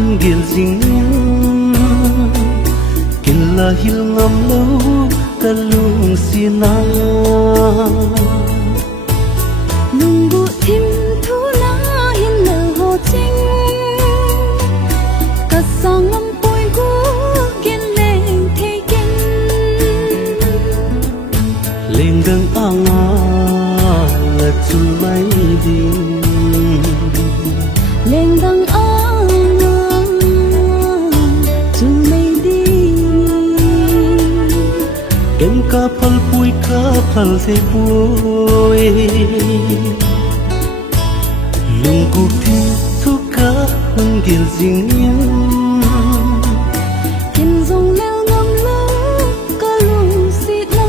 hun gel jing kin la hil ngam lo kalung sina nunggu tim thu na hin lo ho ching ka sangam poi gu kin leng thei kin leng dang anga la chul mai di leng dang anga chul mai di ken ka phal se pui lung ku thi thu ka hun gel jing kin zong leo ngam lo ka lung si lo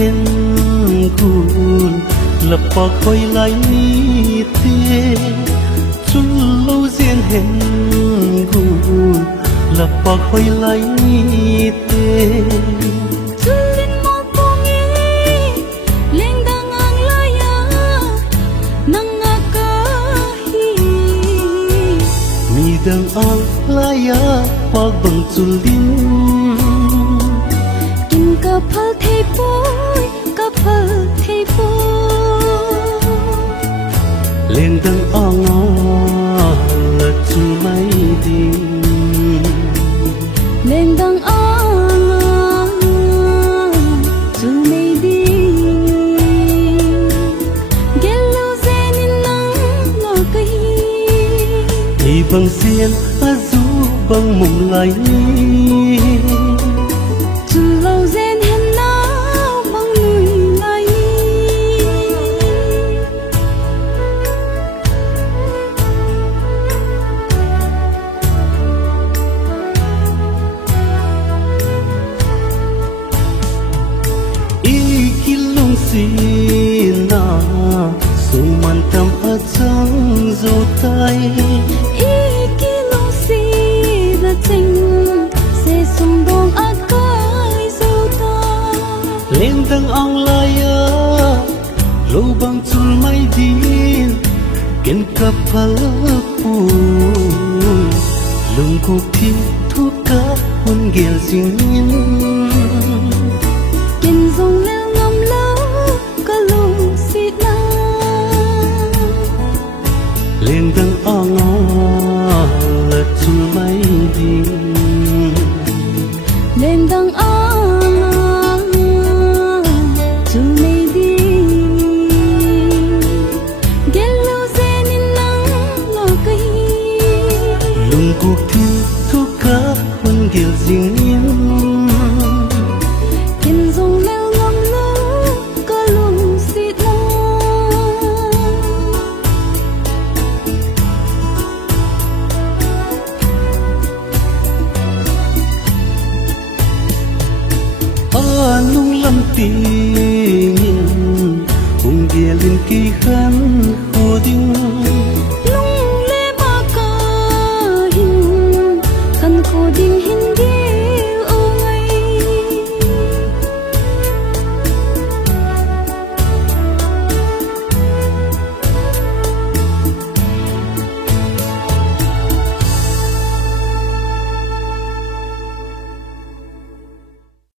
hen kun lập bạc khơi lại mi tê chun lâu diện hen kun lập bạc khơi lại mi tê chun linh mo phong e leng dang ang laya nang ka hi mi dang ang laya bạc bằng chun linh kin ka phal thei poi ka phal thei poi lên dang anga la chul mai di lên dang anga chul mai di gelo zen in nang lo ka hi bằng xiên azu bằng mộng lại chul lo zen hen nao bang nui lai ikilung sina suman tam achang zo tai ikilung si da ching se sum dong akai zo ta lên tang ang laya lo bang chul mai din ken kapal pu lung ku thi thu ka hun gel jing